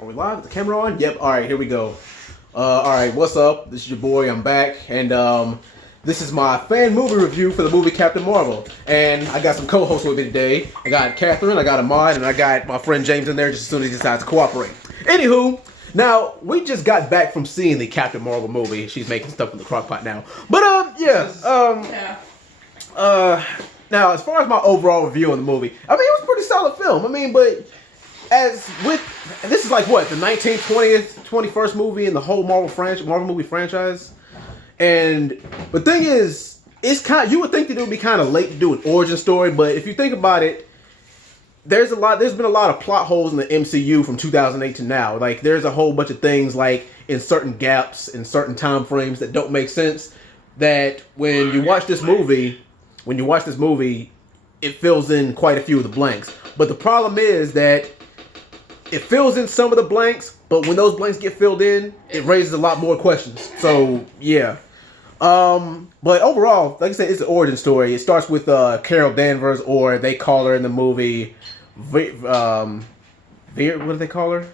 Are we live? Is the camera on? Yep. All right, here we go. All right, what's up? This is your boy. I'm back, and this is my fan movie review for the movie Captain Marvel. And I got some co-hosts with me today. I got Catherine, I got Ahmad, and I got my friend James in there just as soon as he decides to cooperate. Anywho, now we just got back from seeing the Captain Marvel movie. She's making stuff in the crock pot now. But now as far as my overall review on the movie, I mean it was a pretty solid film. I mean, but as with this is like what the 19th, 20th, 21st movie in the whole Marvel movie franchise. And the thing is, it's you would think that it would be kind of late to do an origin story, but if you think about it, there's been a lot of plot holes in the MCU from 2008 to now. Like there's a whole bunch of things like in certain gaps in certain time frames that don't make sense. That when you watch this movie, it fills in quite a few of the blanks. But the problem is that it fills in some of the blanks, but when those blanks get filled in, it raises a lot more questions. So yeah. But overall, like I said, it's an origin story. It starts with Carol Danvers, or they call her in the movie what do they call her?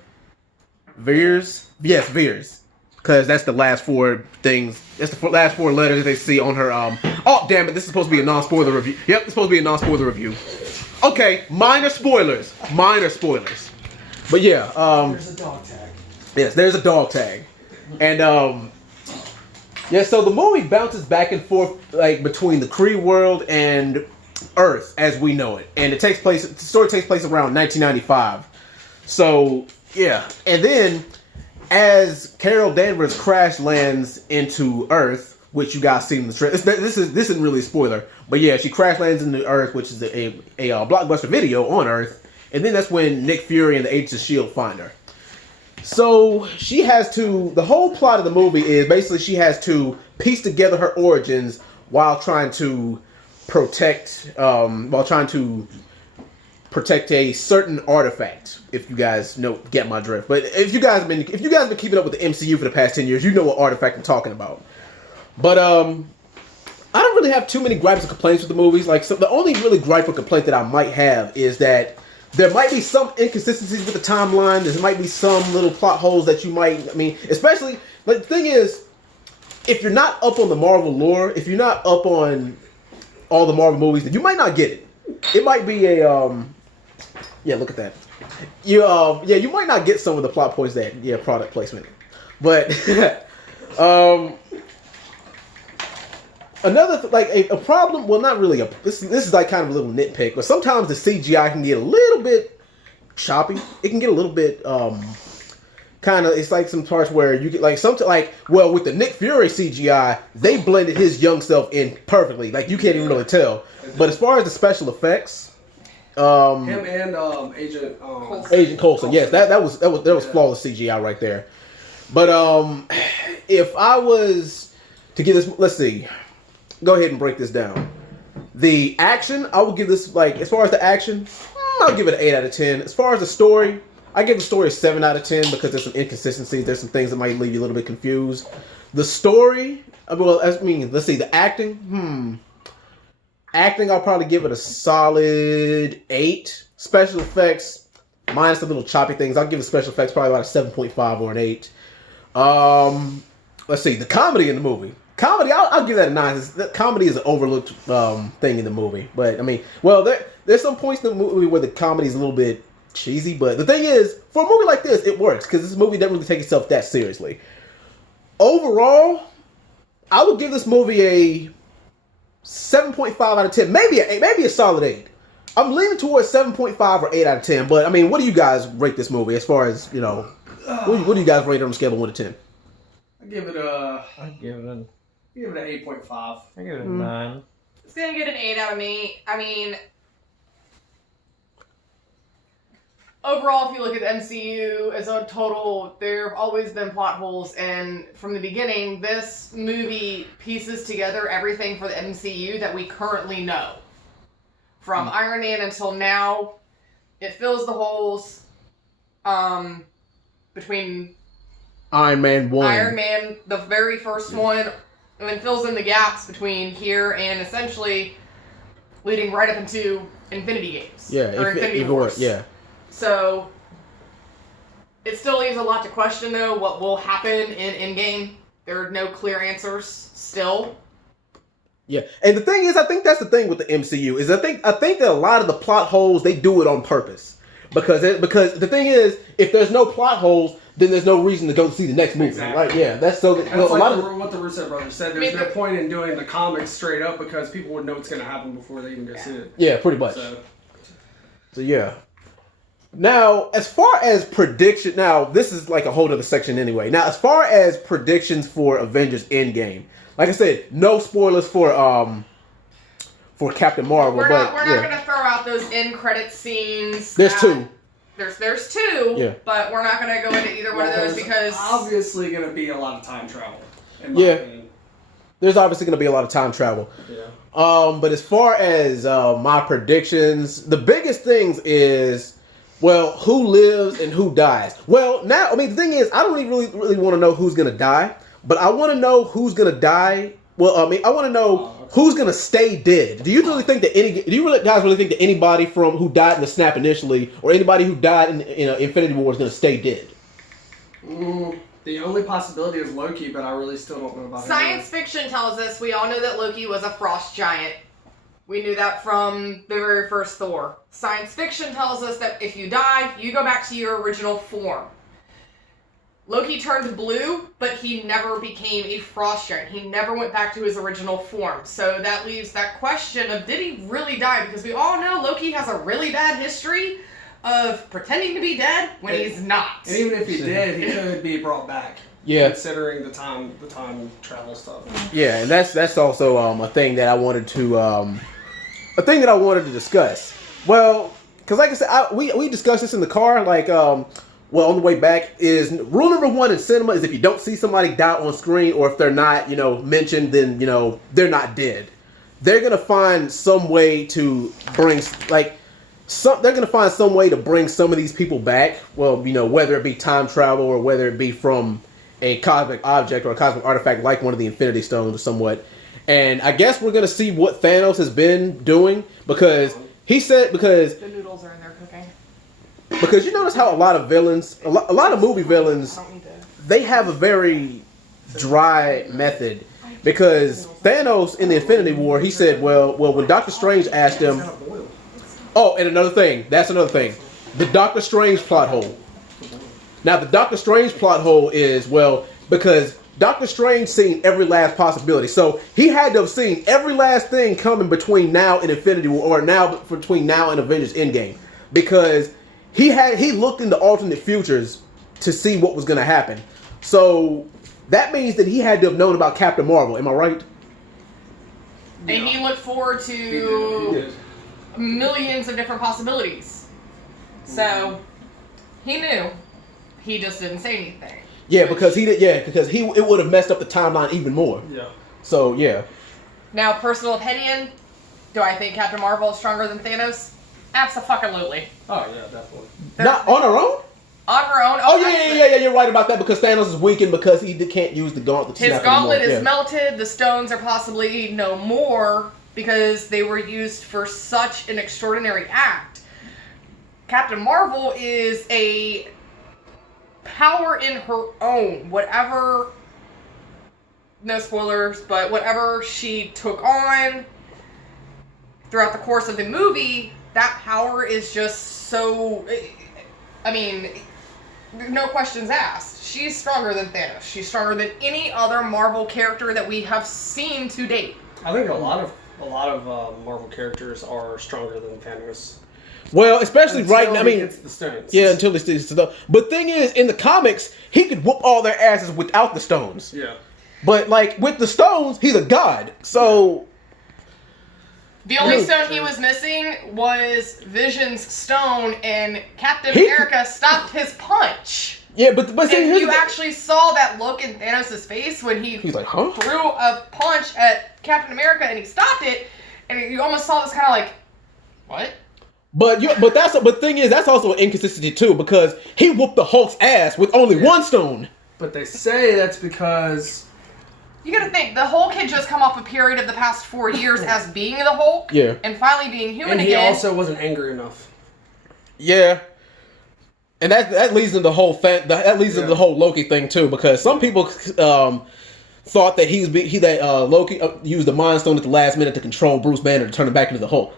Veers? Yes, Veers. Because that's the last four things. That's the last four letters that they see on her. Oh, damn it. This is supposed to be a non-spoiler review. Yep, it's supposed to be a non-spoiler review. Okay, minor spoilers. But yeah. There's a dog tag. Yes, there's a dog tag. And, yeah, so the movie bounces back and forth like between the Kree world and Earth as we know it. And the story takes place around 1995. So, yeah. And then as Carol Danvers crash lands into Earth, which you guys seen in the trailer. This isn't really a spoiler, but yeah, she crash lands into Earth, which is a blockbuster video on Earth, and then that's when Nick Fury and the Agents of S.H.I.E.L.D. find her. So she has to. The whole plot of the movie is basically she has to piece together her origins while trying to protect a certain artifact. If you guys get my drift. But if you guys have been keeping up with the MCU for the past 10 years, you know what artifact I'm talking about. But I don't really have too many gripes or complaints with the movies. Like, so the only really gripe or complaint that I might have is that there might be some inconsistencies with the timeline. There might be some little plot holes that you might. I mean, especially like the thing is, if you're not up on the Marvel lore, if you're not up on all the Marvel movies, then you might not get it. It might be a yeah. Look at that. You might not get some of the plot points that product placement, but another a problem. Well, not really. This is like kind of a little nitpick, but sometimes the CGI can get a little bit choppy. It can get a little bit kind of. It's like some parts where you get like something like with the Nick Fury CGI, they blended his young self in perfectly. Like you can't even really tell. But as far as the special effects, him and Agent Coulson. Yes, that was flawless CGI right there. But if I was to give this, let's see. Go ahead and break this down. The action, I would give this, like, as far as the action, I'll give it an 8 out of 10. As far as the story, I give the story a 7 out of 10 because there's some inconsistencies. There's some things that might leave you a little bit confused. The story, let's see, the acting, Acting, I'll probably give it a solid 8. Special effects, minus the little choppy things, I'll give the special effects probably about a 7.5 or an 8. Let's see, the comedy in the movie. Comedy, I'll give that a 9. Comedy is an overlooked thing in the movie. But, I mean, there's some points in the movie where the comedy is a little bit cheesy. But the thing is, for a movie like this, it works. Because this movie doesn't really take itself that seriously. Overall, I would give this movie a 7.5 out of 10. Maybe a solid 8. I'm leaning towards 7.5 or 8 out of 10. But, I mean, what do you guys rate this movie as far as, what do you guys rate it on a scale of 1 to 10? I give it an 8.5. I give it a 9. It's gonna get an 8 out of me. I mean, overall, if you look at the MCU as a total, there have always been plot holes, and from the beginning, this movie pieces together everything for the MCU that we currently know. From Iron Man until now, it fills the holes between Iron Man 1. Iron Man, the very first one, and then fills in the gaps between here and essentially leading right up into Infinity Games. Yeah, or Infinity Wars. Yeah. So It still leaves a lot to question, though. What will happen in Endgame? There are no clear answers still. Yeah, and the thing is, I think that's the thing with the MCU is I think that a lot of the plot holes they do it on purpose because the thing is, if there's no plot holes, then there's no reason to go see the next movie, exactly. right? Yeah, that's so. That's a like lot of what the Russo brothers said. There's no point in doing the comics straight up because people would know what's going to happen before they even go see it. Yeah, pretty much. So yeah. Now, as far as prediction, now this is like a whole other section anyway. Now, as far as predictions for Avengers Endgame, like I said, no spoilers for Captain Marvel. We're but not gonna throw out those end credit scenes. There's two. There's two. Yeah. But we're not gonna go into either one of those because obviously gonna be a lot of time travel. In my opinion. There's obviously gonna be a lot of time travel. Yeah. But as far as my predictions, the biggest things is. Well, who lives and who dies? Well, now, I mean, the thing is, I don't really want to know who's going to die, but I want to know who's going to die. Well, I mean, I want to know who's going to stay dead. Do you really think that guys really think that anybody from who died in the snap initially, or anybody who died in Infinity War is going to stay dead? The only possibility is Loki, but I really still don't know about him. Science fiction tells us we all know that Loki was a frost giant. We knew that from the very first Thor. Science fiction tells us that if you die, you go back to your original form. Loki turned blue, but he never became a frost giant. He never went back to his original form. So that leaves that question of, did he really die? Because we all know Loki has a really bad history of pretending to be dead when he's not. And even if he did, he could be brought back. Yeah. Considering the time travel stuff. Yeah, and that's also a thing that I wanted to discuss. Well, because like I said, we discussed this in the car. Like, on the way back, is rule number one in cinema is if you don't see somebody die on screen, or if they're not, mentioned, then they're not dead. They're gonna find some way to bring they're gonna find some way to bring some of these people back. Well, whether it be time travel or whether it be from a cosmic object or a cosmic artifact like one of the Infinity Stones or somewhat. And I guess we're gonna see what Thanos has been doing because he said the noodles are in there cooking. Because you notice how a lot of villains, a lot of movie villains, they have a very dry method. Because Thanos in the Infinity War, he said, well, when Doctor Strange asked him, and that's another thing, the Doctor Strange plot hole. Now the Doctor Strange plot hole is because Doctor Strange seen every last possibility. So he had to have seen every last thing coming between now and Infinity War, or between now and Avengers Endgame. Because he looked into alternate futures to see what was going to happen. So that means that he had to have known about Captain Marvel. Am I right? And he looked forward to millions of different possibilities. So he knew. He just didn't say anything. Yeah, because it would have messed up the timeline even more. Yeah. So yeah. Now, personal opinion, do I think Captain Marvel is stronger than Thanos? Absolutely. Oh yeah, definitely. Not on her own? On her own. Oh yeah, you're right about that because Thanos is weakened because he can't use the gauntlet. His gauntlet is melted. The stones are possibly no more because they were used for such an extraordinary act. Captain Marvel is a power in her own. Whatever, no spoilers, but whatever she took on throughout the course of the movie, that power is just so... I mean, no questions asked. She's stronger than Thanos. She's stronger than any other Marvel character that we have seen to date. I think a lot of Marvel characters are stronger than Thanos. Well, especially right now. I mean, it's the stones. Yeah, until he steals the stones. But thing is, in the comics, he could whoop all their asses without the stones. Yeah. But like with the stones, he's a god. So the only stone he was missing was Vision's stone, and Captain America stopped his punch. Yeah, but see, you actually saw that look in Thanos' face when he's like, huh? Threw a punch at Captain America and he stopped it, and you almost saw this kind of like, what? But thing is, that's also an inconsistency too, because he whooped the Hulk's ass with only one stone. But they say that's because... You gotta think, the Hulk had just come off a period of the past 4 years as being the Hulk, yeah, and finally being human again. And he also wasn't angry enough. Yeah. And that leads into the whole into the whole Loki thing too, because some people thought that Loki used the Mind Stone at the last minute to control Bruce Banner to turn him back into the Hulk.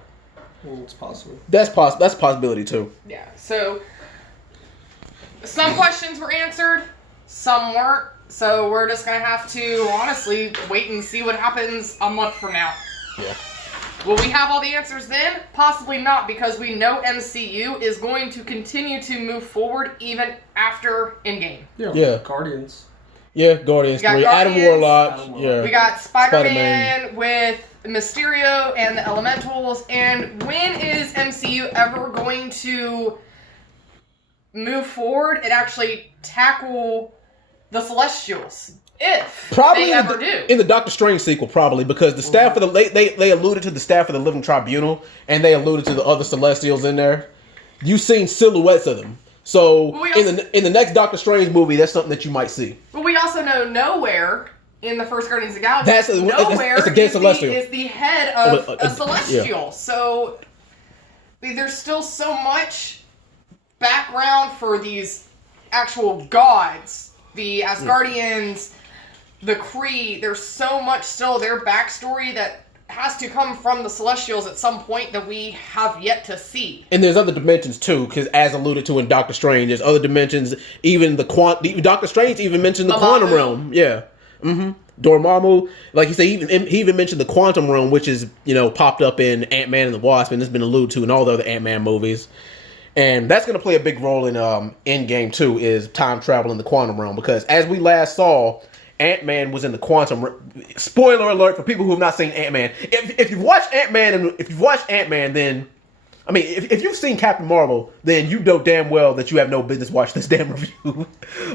Well, it's possible. That's a possibility too. Yeah. So some questions were answered, some weren't. So we're just gonna have to honestly wait and see what happens a month from now. Yeah. Will we have all the answers then? Possibly not, because we know MCU is going to continue to move forward even after Endgame. Yeah. Guardians. Yeah, Guardians 3. Adam Warlock. Yeah. We got Spider-Man with Mysterio and the Elementals. And when is MCU ever going to move forward and actually tackle the Celestials? If probably they ever do. In the Doctor Strange sequel, probably, because the staff of they alluded to the staff of the Living Tribunal, and they alluded to the other Celestials in there. You've seen silhouettes of them. So in the next Doctor Strange movie, that's something that you might see. But we also know Nowhere in the first Guardians of the Galaxy. Nowhere is the head of a Celestial. Yeah. So there's still so much background for these actual gods, the Asgardians, the Kree. There's so much still their backstory that has to come from the Celestials at some point that we have yet to see. And there's other dimensions too, because as alluded to in Doctor Strange, there's other dimensions. Even Doctor Strange even mentioned the quantum realm. Yeah. Mm-hmm. Dormammu, like he said, he even mentioned the quantum realm, which is popped up in Ant-Man and the Wasp, and it's been alluded to in all the other Ant-Man movies. And that's going to play a big role in Endgame too, is time travel in the quantum realm, because as we last saw, Ant-Man was in the quantum. Spoiler alert for people who have not seen Ant-Man. If you've watched Ant-Man, then I mean, if you've seen Captain Marvel, then you know damn well that you have no business watching this damn review.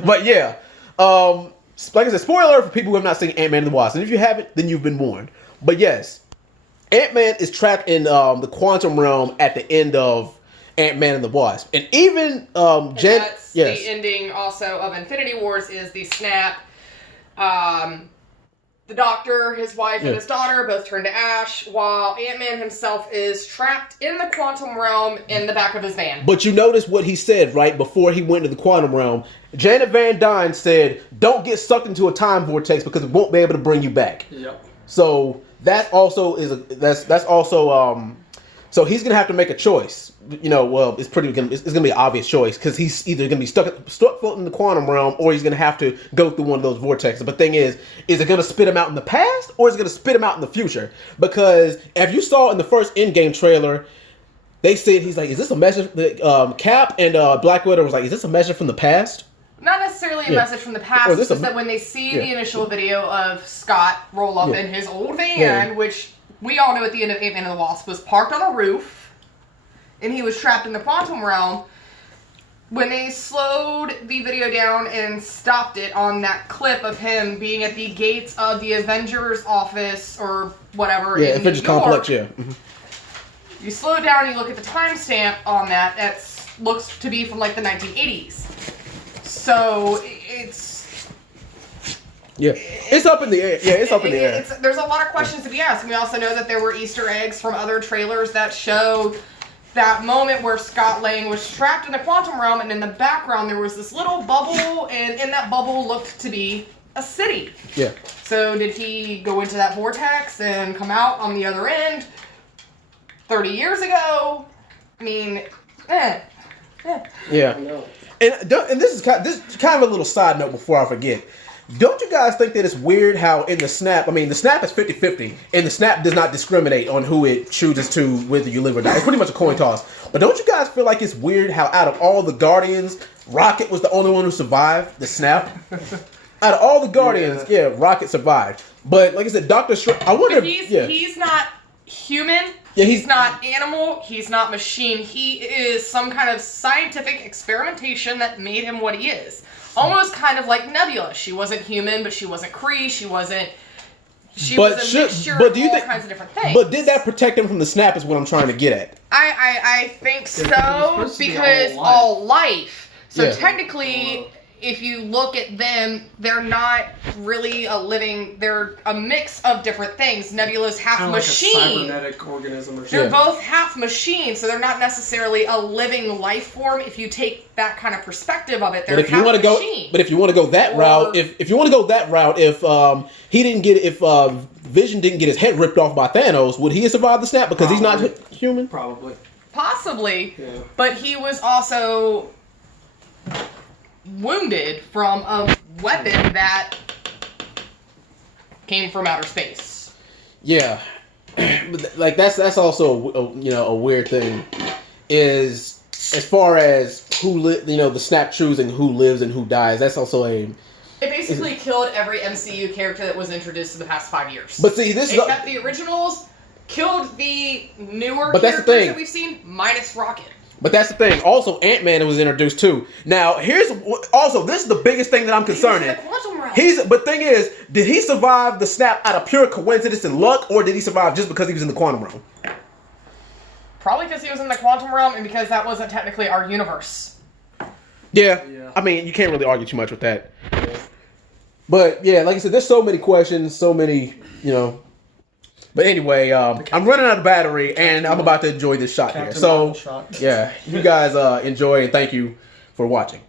But yeah, like I said, spoiler alert for people who have not seen Ant-Man and the Wasp. And if you haven't, then you've been warned. But yes, Ant-Man is trapped in the quantum realm at the end of Ant-Man and the Wasp, and even that's the ending also of Infinity Wars is the snap. The Doctor, his wife, and his daughter both turn to ash, while Ant-Man himself is trapped in the quantum realm in the back of his van. But you notice what he said, right, before he went into the quantum realm. Janet Van Dyne said, don't get sucked into a time vortex because it won't be able to bring you back. Yep. So that also is so he's gonna have to make a choice. Well, it's gonna be an obvious choice, because he's either gonna be stuck floating in the quantum realm, or he's gonna have to go through one of those vortexes. But thing is it gonna spit him out in the past, or is it gonna spit him out in the future? Because if you saw in the first Endgame trailer, they said he's like, is this a message? Cap and Black Widow was like, is this a message from the past? Not necessarily a message from the past. It's just that when they see the initial video of Scott roll up in his old van, which we all know at the end of Ant-Man and the Wasp was parked on a roof, and he was trapped in the quantum realm. When they slowed the video down and stopped it on that clip of him being at the gates of the Avengers office or whatever in Avengers New York, complex, you slow it down and you look at the timestamp on that. That looks to be from like the 1980s. So it's up in the air. Yeah, it's up in the air. There's a lot of questions to be asked. We also know that there were Easter eggs from other trailers that showed that moment where Scott Lang was trapped in the quantum realm, and in the background there was this little bubble, and in that bubble looked to be a city. Yeah. So did he go into that vortex and come out on the other end 30 years ago? I mean, Yeah. And this is kind of a little side note before I forget. Don't you guys think that it's weird how in the snap, the snap is 50-50, and the snap does not discriminate on who it chooses to, whether you live or die. It's pretty much a coin toss. But don't you guys feel like it's weird how out of all the Guardians, Rocket was the only one who survived the snap? Out of all the Guardians, Rocket survived. But like I said, Doctor Strange, I wonder he's not human. Yeah, he's not animal. He's not machine. He is some kind of scientific experimentation that made him what he is. Almost kind of like Nebula. She wasn't human, but she wasn't Kree. She was a mixture of all kinds of different things. But did that protect him from the snap is what I'm trying to get at. I think so, because all life. So technically, if you look at them, they're not really a living. They're a mix of different things. Nebula's half Kind of machine. like a cybernetic organism or They're something. both half machine, so they're not necessarily a living life form. If you take that kind of perspective of it, they're But if you half want to go, machine. but if you want to go that route, if you want to go that route, if he didn't get, if Vision didn't get his head ripped off by Thanos, would he have survived the snap? Because he's not human. Probably. Possibly, Yeah. but he was also wounded from a weapon that came from outer space. Yeah, like that's also a weird thing. Is as far as the snap choosing who lives and who dies. That's also a. It basically killed every MCU character that was introduced in the past 5 years. But see, this it kept the originals, killed the newer But that's the characters thing. that we've seen, minus Rocket. But that's the thing. Also, Ant-Man was introduced too. Now, this is the biggest thing that I'm concerned in. But thing is, did he survive the snap out of pure coincidence and luck, or did he survive just because he was in the quantum realm? Probably because he was in the quantum realm and because that wasn't technically our universe. Yeah. Yeah. I mean, you can't really argue too much with that. But yeah, like I said, there's so many questions, so many, But anyway, I'm running out of battery, and I'm about to enjoy this shot here. So, yeah, you guys enjoy, and thank you for watching.